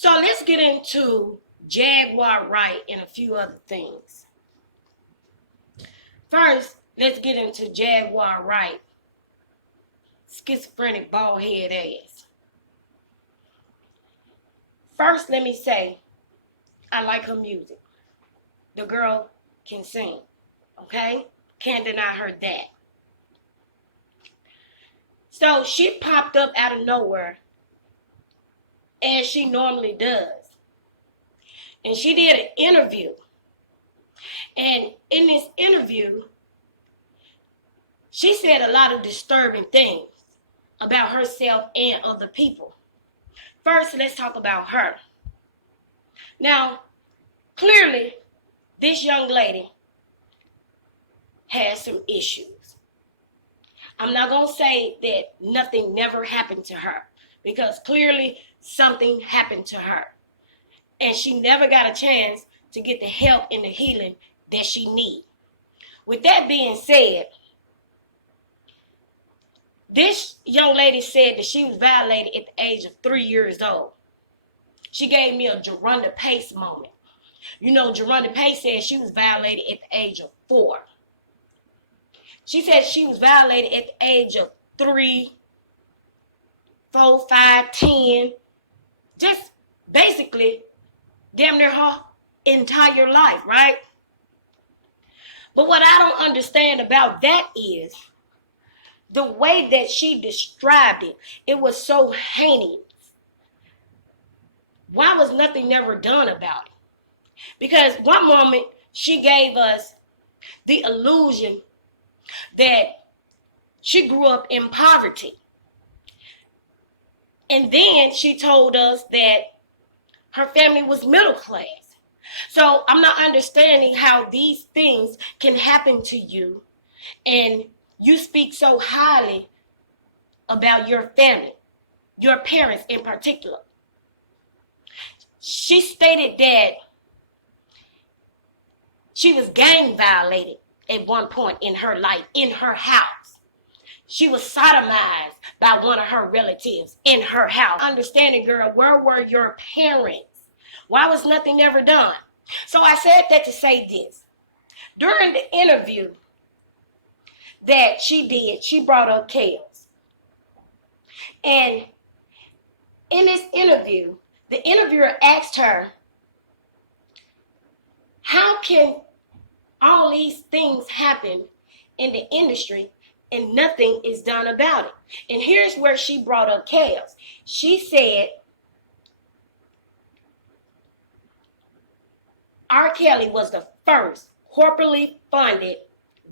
So let's get into Jaguar Wright and a few other things. First, let's get into Jaguar Wright, schizophrenic bald head ass. First, let me say, I like her music. The girl can sing, okay? Can't deny her that. So she popped up out of nowhere, as she normally does. And she did an interview. And in this interview, she said a lot of disturbing things about herself and other people. First, let's talk about her. Now, clearly, this young lady has some issues. I'm not going to say that nothing never happened to her, because clearly something happened to her. And she never got a chance to get the help and the healing that she needs. With that being said, this young lady said that she was violated at the age of 3 years old. She gave me a Geronda Pace moment. You know, Geronda Pace said she was violated at the age of 4. She said she was violated at the age of 3, 4, 5, 10. Just basically damn near her entire life, right? But what I don't understand about that is the way that she described it. It was so heinous. Why was nothing never done about it? Because one moment she gave us the illusion that she grew up in poverty. And then she told us that her family was middle class. So I'm not understanding how these things can happen to you and you speak so highly about your family, your parents in particular. She stated that she was gang violated at one point in her life, in her house. She was sodomized by one of her relatives in her house. Understanding, girl, where were your parents? Why was nothing ever done? So I said that to say this. During the interview that she did, she brought up chaos. And in this interview, the interviewer asked her, how can all these things happen in the industry and nothing is done about it? And here's where she brought up chaos. She said, R. Kelly was the first corporately funded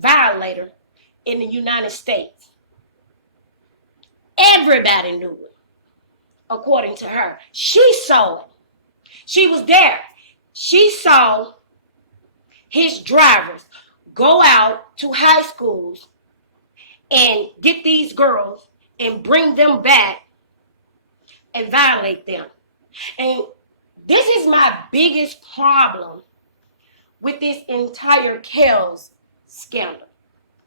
violator in the United States. Everybody knew it, according to her. She saw it. She was there. She saw his drivers go out to high schools and get these girls and bring them back and violate them. And this is my biggest problem with this entire Kells scandal.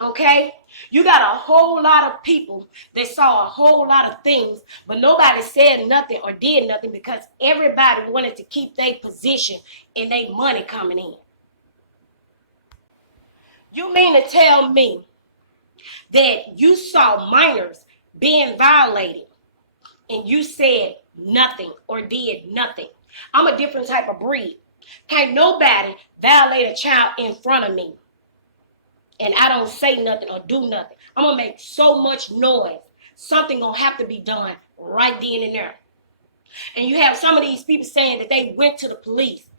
Okay? You got a whole lot of people that saw a whole lot of things, but nobody said nothing or did nothing because everybody wanted to keep their position and their money coming in. You mean to tell me that you saw minors being violated and you said nothing or did nothing? I'm a different type of breed. Can't nobody violate a child in front of me and I don't say nothing or do nothing. I'm going to make so much noise. Something going to have to be done right then and there. And you have some of these people saying that they went to the police,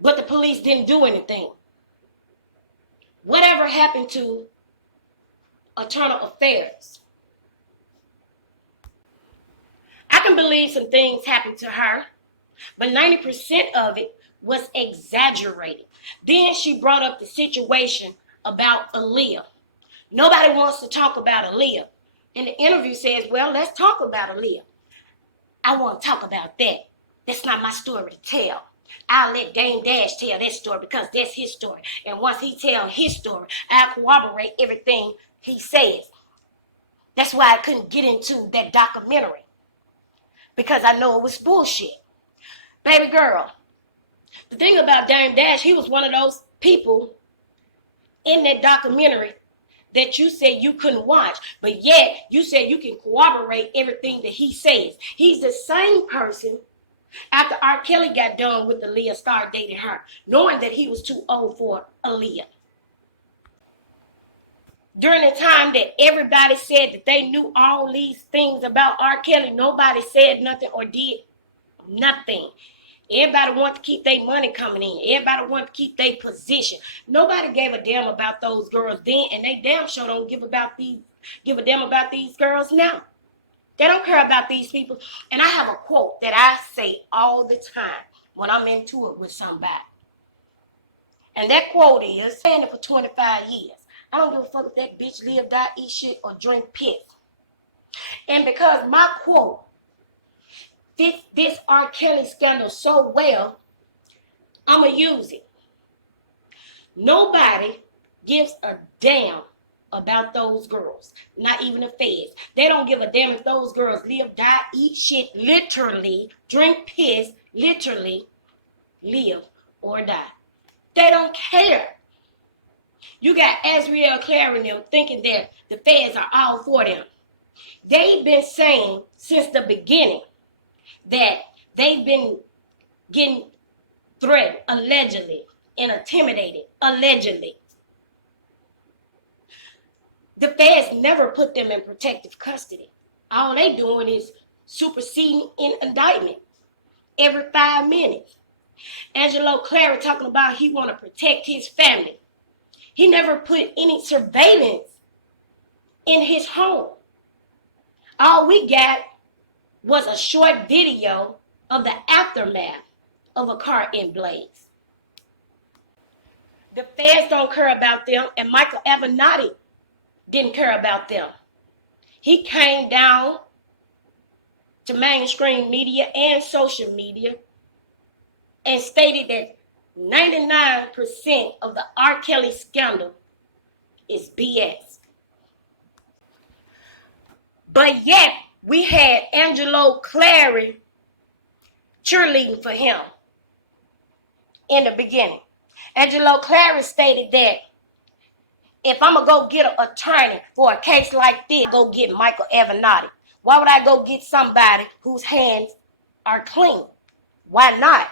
but the police didn't do anything. Whatever happened to internal affairs? I can believe some things happened to her, but 90% of it was exaggerated. Then she brought up the situation about Aaliyah. Nobody wants to talk about Aaliyah. And the interview says, well, let's talk about Aaliyah. I want to talk about that. That's not my story to tell. I'll let Dame Dash tell that story because that's his story. And once he tells his story, I'll corroborate everything he says. That's why I couldn't get into that documentary. because I know it was bullshit. Baby girl, the thing about Dame Dash, he was one of those people in that documentary that you said you couldn't watch, but yet you said you can corroborate everything that he says. He's the same person after R. Kelly got done with Aaliyah, started dating her, knowing that he was too old for Aaliyah. During the time that everybody said that they knew all these things about R. Kelly, nobody said nothing or did nothing. Everybody wanted to keep their money coming in. Everybody wanted to keep their position. Nobody gave a damn about those girls then, and they damn sure don't give a damn about these girls now. They don't care about these people. And I have a quote that I say all the time when I'm into it with somebody. And that quote is, I've been for 25 years. I don't give a fuck if that bitch live, die, eat shit, or drink piss. And because my quote fits this R. Kelly scandal so well, I'm going to use it. Nobody gives a damn about those girls. Not even the feds. They don't give a damn if those girls live, die, eat shit, literally, drink piss, literally, live or die. They don't care. You got Azriel Clary and them thinking that the feds are all for them. They've been saying since the beginning that they've been getting threatened, allegedly, and intimidated, allegedly. The feds never put them in protective custody. All they doing is superseding an indictment every 5 minutes. Angelo Clary talking about he want to protect his family. He never put any surveillance in his home. All we got was a short video of the aftermath of a car in blaze. The feds don't care about them, and Michael Avenatti didn't care about them. He came down to mainstream media and social media and stated that 99% of the R. Kelly scandal is BS. But yet, we had Angelo Clary cheerleading for him in the beginning. Angelo Clary stated that if I'm going to go get an attorney for a case like this, go get Michael Avenatti. Why would I go get somebody whose hands are clean? Why not?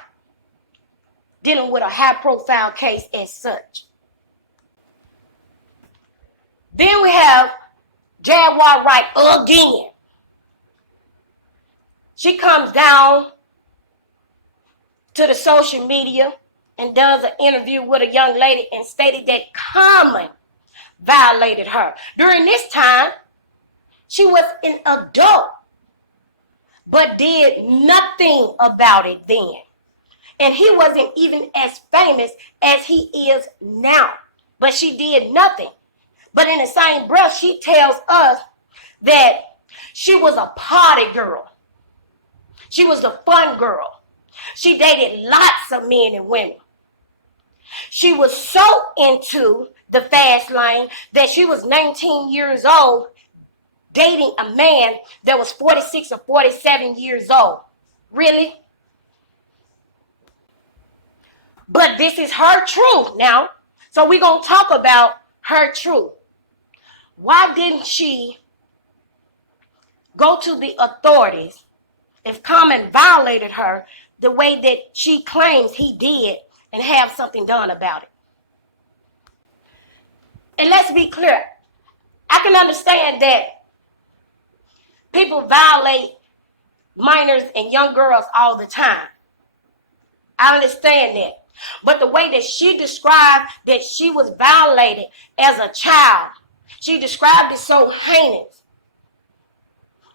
Dealing with a high-profile case as such. Then we have Jaguar Wright again. She comes down to the social media and does an interview with a young lady and stated that Common violated her. During this time, she was an adult, but did nothing about it then. And he wasn't even as famous as he is now. But she did nothing. But in the same breath, she tells us that she was a party girl. She was the fun girl. She dated lots of men and women. She was so into the fast lane that she was 19 years old dating a man that was 46 or 47 years old. Really? But this is her truth now. So we're going to talk about her truth. Why didn't she go to the authorities if Common violated her the way that she claims he did and have something done about it? And let's be clear. I can understand that people violate minors and young girls all the time. I understand that. But the way that she described that she was violated as a child, she described it so heinous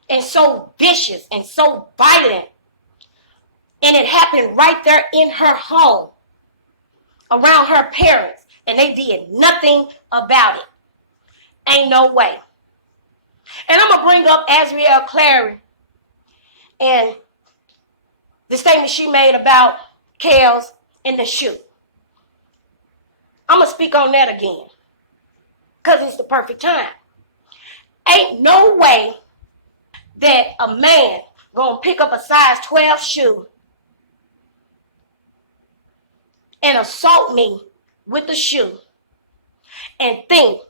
and so vicious and so violent. And it happened right there in her home, around her parents, and they did nothing about it. Ain't no way. And I'm going to bring up Azriel Clary and the statement she made about Kels and the shoe. I'm going to speak on that again because it's the perfect time. Ain't no way that a man gonna pick up a size 12 shoe and assault me with the shoe and think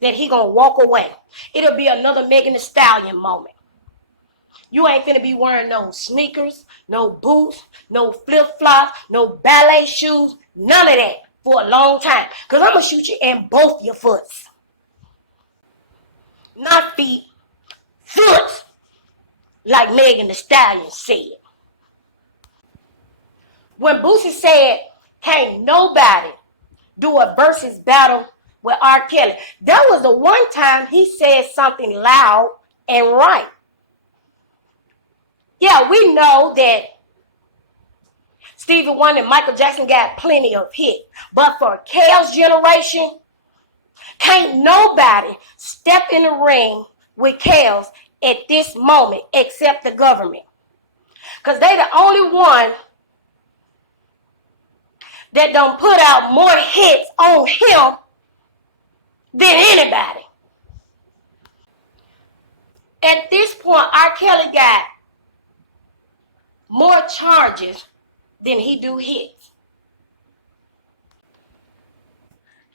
that he gonna walk away. It'll be another Megan Thee Stallion moment. You ain't finna be wearing no sneakers, no boots, no flip-flops, no ballet shoes, none of that for a long time. Because I'm gonna shoot you in both your foots. Not feet, foot, like Megan Thee Stallion said. When Boosie said, can't nobody do a versus battle with R. Kelly, that was the one time he said something loud and right. Yeah, we know that Stevie Wonder and Michael Jackson got plenty of hits. But for Kel's generation, can't nobody step in the ring with Kel's at this moment except the government. Because they the only one that don't put out more hits on him than anybody. At this point, R. Kelly got more charges than he do hits.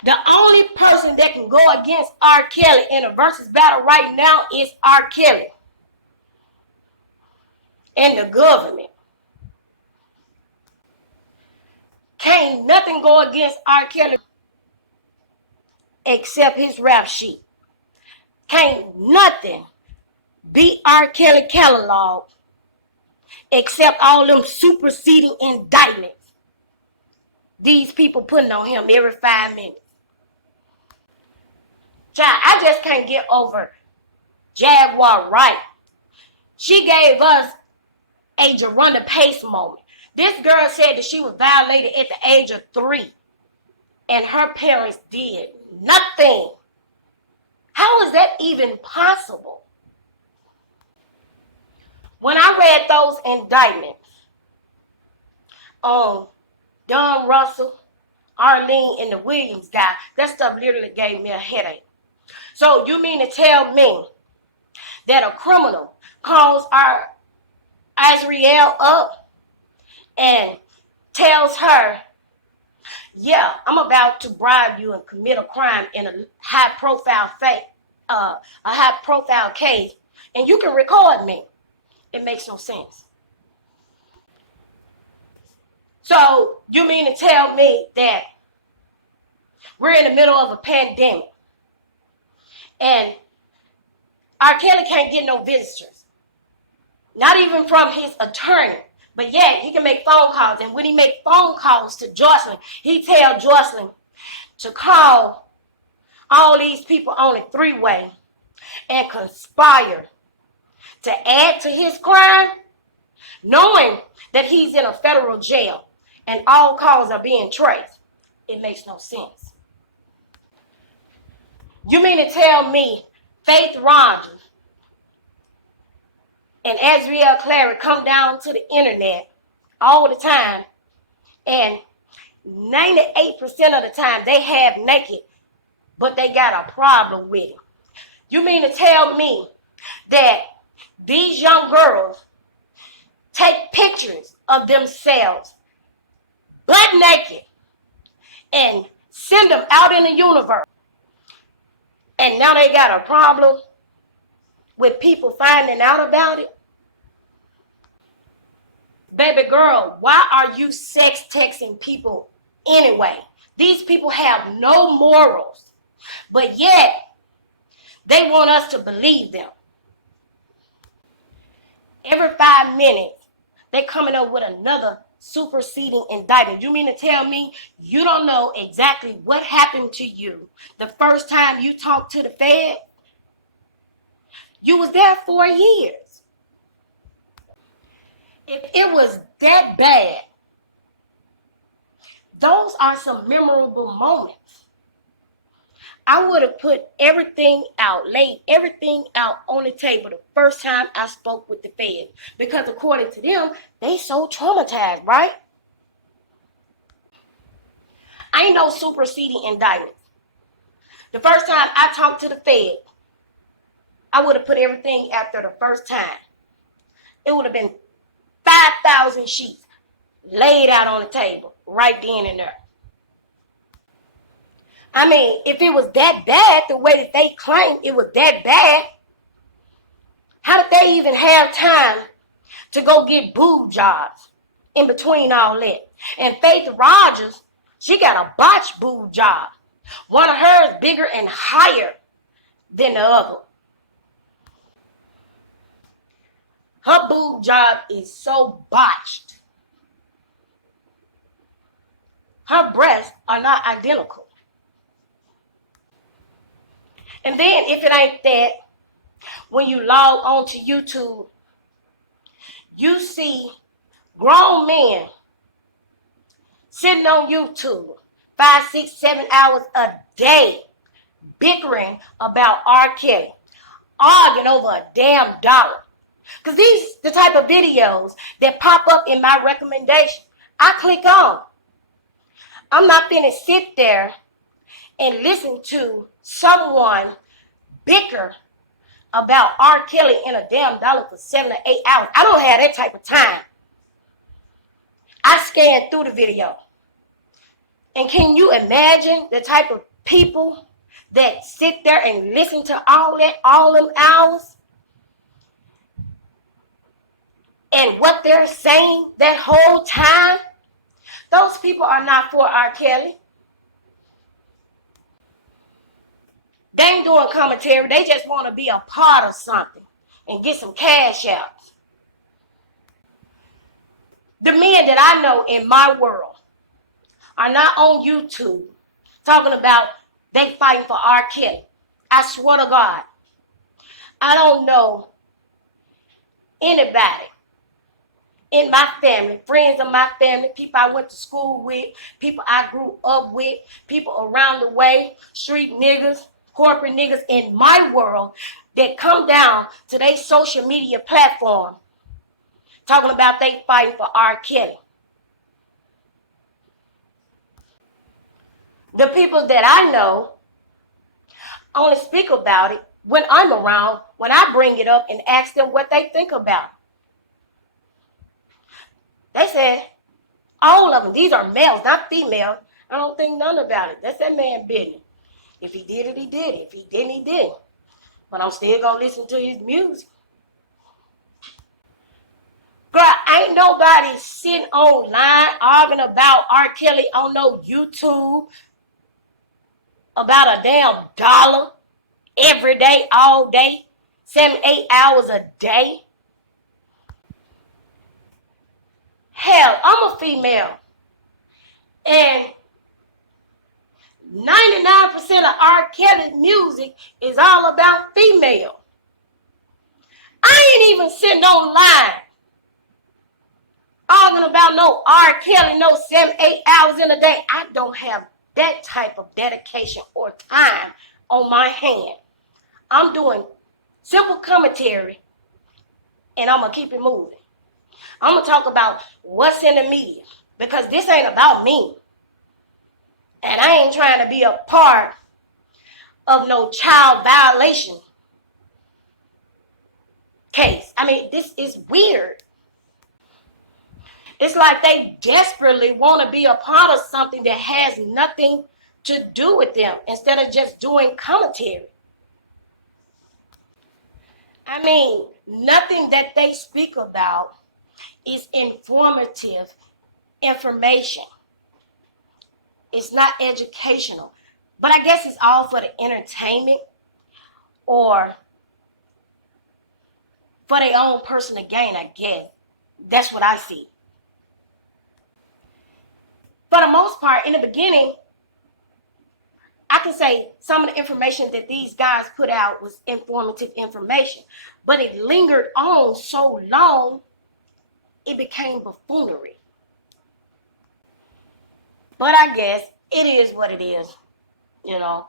The only person that can go against R. Kelly in a versus battle right now is R. Kelly and the government. Can't nothing go against R. Kelly except his rap sheet. Can't nothing beat R. Kelly catalog except all them superseding indictments these people putting on him every 5 minutes. Child, I just can't get over Jaguar Wright. She gave us a Jerunda Pace moment. This girl said that she was violated at the age of 3 and her parents did nothing. How is that even possible? When I read those indictments on Don Russell, Arlene, and the Williams guy, that stuff literally gave me a headache. So you mean to tell me that a criminal calls our Azriel up and tells her, yeah, I'm about to bribe you and commit a crime in a high-profile case, and you can record me? It makes no sense. So you mean to tell me that we're in the middle of a pandemic and R. Kelly can't get no visitors, not even from his attorney, but yet he can make phone calls. And when he make phone calls to Jocelyn, he tell Jocelyn to call all these people on a 3-way and conspire to add to his crime, knowing that he's in a federal jail and all calls are being traced. It makes no sense. You mean to tell me Faith Rodger and Azriel Clary come down to the internet all the time, and 98% of the time they have naked, but they got a problem with it? You mean to tell me that these young girls take pictures of themselves butt naked and send them out in the universe, and now they got a problem with people finding out about it? Baby girl, why are you sex texting people anyway? These people have no morals, but yet they want us to believe them. Every 5 minutes, they coming up with another superseding indictment. You mean to tell me you don't know exactly what happened to you the first time you talked to the Fed? You was there 4 years. If it was that bad, those are some memorable moments. I would have put everything out, laid everything out on the table the first time I spoke with the Fed. Because according to them, they so traumatized, right? I ain't no superseding indictment. The first time I talked to the Fed, I would have put everything after the first time. it would have been 5,000 sheets laid out on the table right then and there. I mean, if it was that bad, the way that they claim it was that bad, how did they even have time to go get boob jobs in between all that? And Faith Rodgers, she got a botched boob job. One of hers bigger and higher than the other. Her boob job is so botched. Her breasts are not identical. And then if it ain't that, when you log on to YouTube, you see grown men sitting on YouTube 5, 6, 7 hours a day bickering about R. Kelly, arguing over a damn dollar. Because these the type of videos that pop up in my recommendation, I click on. I'm not finna sit there and listen to someone bicker about R. Kelly and a damn dollar for 7 or 8 hours. I don't have that type of time. I scan through the video. And can you imagine the type of people that sit there and listen to all that, all them hours? And what they're saying that whole time? Those people are not for R. Kelly. They ain't doing commentary. They just want to be a part of something and get some cash out. The men that I know in my world are not on YouTube talking about they fighting for R. Kelly. I swear to God, I don't know anybody in my family, friends of my family, people I went to school with, people I grew up with, people around the way, street niggas, corporate niggas in my world that come down to their social media platform talking about they fighting for R. Kelly. The people that I know only speak about it when I'm around, when I bring it up and ask them what they think about it. They said, all of them, these are males, not females. I don't think none about it. That's that man's business. If he did it, he did it. If he didn't, he didn't. But I'm still going to listen to his music. Girl, ain't nobody sitting online arguing about R. Kelly on no YouTube about a damn dollar every day, all day, 7, 8 hours a day. Hell, I'm a female. And 99% of R. Kelly's music is all about female. I ain't even sitting online arguing about no R. Kelly, no 7, 8 hours in a day. I don't have that type of dedication or time on my hand. I'm doing simple commentary, and I'm going to keep it moving. I'm going to talk about what's in the media, because this ain't about me. And I ain't trying to be a part of no child violation case. I mean, this is weird. It's like they desperately want to be a part of something that has nothing to do with them instead of just doing commentary. I mean, nothing that they speak about is informative information. It's not educational. But I guess it's all for the entertainment or for their own personal gain, I guess. That's what I see. For the most part, in the beginning, I can say some of the information that these guys put out was informative information. But it lingered on so long, it became buffoonery. But I guess it is what it is, you know.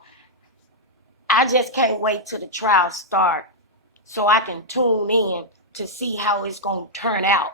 I just can't wait till the trial start so I can tune in to see how it's going to turn out.